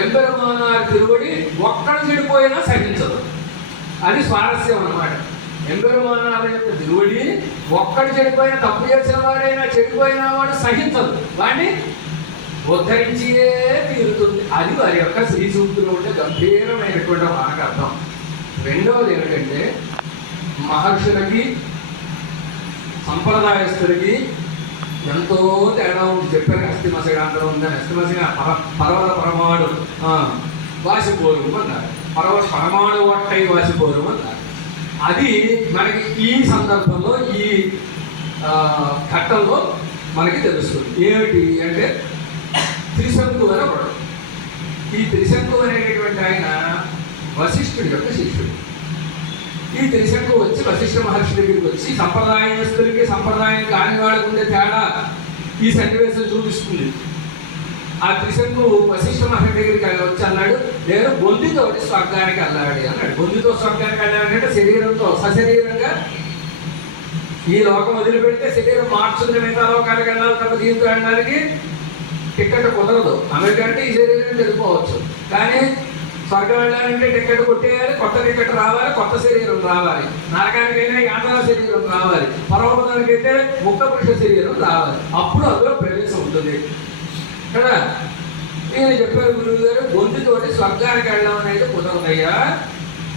ఎంబెరుమానార్ తిరువడి ఒక్కడు చెడిపోయినా సహించదు. అది స్వారస్యం అన్నమాట. ఎంబెరుమానార్ యొక్క తిరువడి ఒక్కడు చెడిపోయిన, తప్పు చేసిన వాడైనా చెడిపోయిన వాడు సహించదు, వాడిని ఉద్ధరించే తీరుతుంది. అది వారి యొక్క శ్రీ సూక్తులు ఉంటే గంభీరమైనటువంటి మాటకు అర్థం. రెండవది ఏమిటంటే, మహర్షులకి సంప్రదాయస్తులకి ఎంతో తేడా ఉంది. చెప్పారు అస్థిమసగాంతరం ఉందని. అస్థిమసగా పర్వత పరమాడు వాసిపోరు అన్నారు, పరమాణు వట్టై వాసిపోరు అన్నారు. అది మనకి ఈ సందర్భంలో ఈ ఘట్టంలో మనకి తెలుస్తుంది. ఏమిటి అంటే, త్రిశంకు అని ఒకడు. ఈ త్రిశంకు అనేటటువంటి ఆయన వశిష్ఠుడి యొక్క శిష్యుడు. ఈ త్రిశంకు వచ్చి వశిష్ఠ మహర్షి దగ్గరికి వచ్చి సంప్రదాయస్తులకి సంప్రదాయం కాని వాళ్ళకు ఉండే తేడా ఈ సన్నివేశం చూపిస్తుంది. ఆ త్రిశంకు వశిష్ఠ మహర్షి దగ్గరికి వచ్చి అన్నాడు, నేను బొందితోటి స్వర్గానికి వెళ్ళాడు అన్నాడు. బొందితో స్వర్గానికి వెళ్ళాడంటే శరీరంతో, సశరీరంగా ఈ లోకం వదిలిపెడితే శరీరం మార్చుకుని మిగతా లోకానికి వెళ్ళాలి తప్ప దీంతో వెళ్ళడానికి టికెట్ కుదరదు. అమెరికా అంటే ఈ శరీరం వెళ్ళిపోవచ్చు, కానీ స్వర్గం వెళ్ళాలంటే టికెట్ కొట్టేయాలి, కొత్త టికెట్ రావాలి, కొత్త శరీరం రావాలి. నరకానికైనా యాతన శరీరం రావాలి, పరమపదానికైతే ముక్త పురుష శరీరం రావాలి. అప్పుడు అందులో ప్రవేశం ఉంటుంది కదా. నేను చెప్పాను గురువు గారు, గొంతుతోటి స్వర్గానికి వెళ్ళడం అనేది కుదరదయ్యా,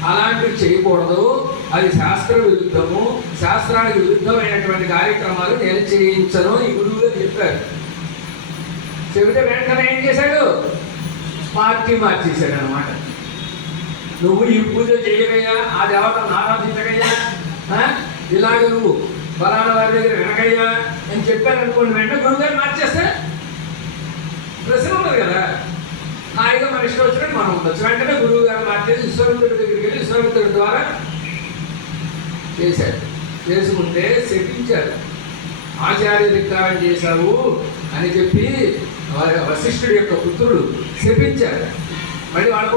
అలాంటివి చేయకూడదు, అది శాస్త్ర విరుద్ధము, శాస్త్రానికి విరుద్ధమైనటువంటి కార్యక్రమాలు నేను చేయించను ఈ గురువు గారు చెప్పారు. చెబితే వెంటనే ఏం చేశాడు, పార్టీ మార్చేశాడు అనమాట. నువ్వు ఈ పూజ చేయగయ్యా, ఆ దేవతను ఆరాధించగయ్యా, ఇలాగ నువ్వు ఫలానా వారి దగ్గర వినగయ్యా అని చెప్పాను అనుకోండి, వెంటనే గురువుగారు మార్చేస్తే ప్రశ్న ఉండదు కదా. హాయిగా మన ఇష్టం వచ్చినట్టు మనం ఉండొచ్చు. వెంటనే గురువు గారు మార్చేసి విశ్వామిత్రుడి దగ్గరికి వెళ్ళి విశ్వామిత్రుడి ద్వారా చేశాడు. చేసుకుంటే శపించాడు. ఆచార్య ధిక్కారం చేశావు అని చెప్పి వశిష్ఠుడి యొక్క పుత్రుడు శపించాడు. మళ్ళీ వాళ్ళ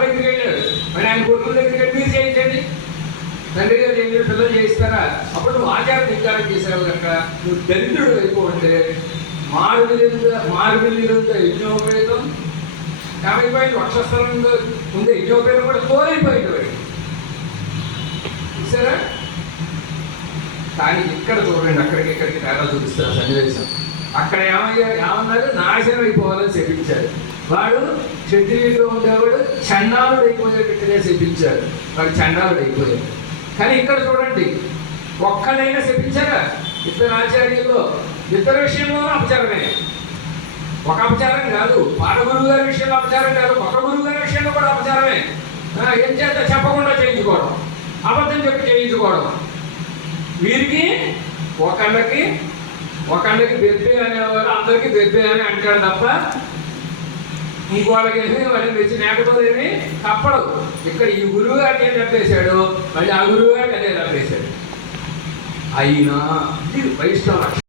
దగ్గరికి వెళ్ళాడు. మళ్ళీ ఆయన కొడుకుల దగ్గరికి వెళ్ళి మీరు చేయించండి, తండ్రి గారు చేయండి, పిల్లలు చేయిస్తారా? అప్పుడు నువ్వు ఆచార్య ధిక్కారం చేసావు కనుక నువ్వు దరిద్రుడు అయిపోతే మారువిల్లిరుంద యజ్ఞోపేతం ఏమైపోయింది, వక్షస్థలంలో ఉంది యజ్ఞోపేతం కూడా తోలైపోయింది వాడి. చూసారా? కానీ ఇక్కడ చూడండి, అక్కడికి ఇక్కడికి తేడా చూపిస్తారు సన్నివేశం. అక్కడ ఏమన్నారు, నాశనం అయిపోవాలని చెప్పించారు. వాడు క్షత్రియుడిగా ఉండేవాడు చండాలుడు అయిపోయేటట్టుగా చెప్పించారు. వాడు చండాలుడు అయిపోయాడు. కానీ ఇక్కడ చూడండి, ఒక్కడైనా చెప్పించారా? ఇద్దరు ఆచార్యుల్లో ఇద్దరు విషయంలోనూ అపచారమే. ఒక అపచారం కాదు, పాత గురువు గారి విషయంలో అపచారం కాదు, కొత్త గురువు గారి విషయంలో కూడా అపచారమే. ఏం చేత చెప్పకుండా చేయించుకోవడం, అబద్ధం చెప్పి చేయించుకోవడం. వీరికి ఒకళ్ళకి బెబ్బే అనేవారు అందరికీ బెబ్బే అని అంటాడు తప్ప ఇంకోళ్ళకి ఏమి వాళ్ళని తెచ్చి నేకపోతేమి తప్పడు. ఇక్కడ ఈ గురువు గారికి ఏం తప్పేశాడు, మళ్ళీ ఆ గురువు గారికి అదే తప్పేశాడు. అయినా ఇది వైష్ణవ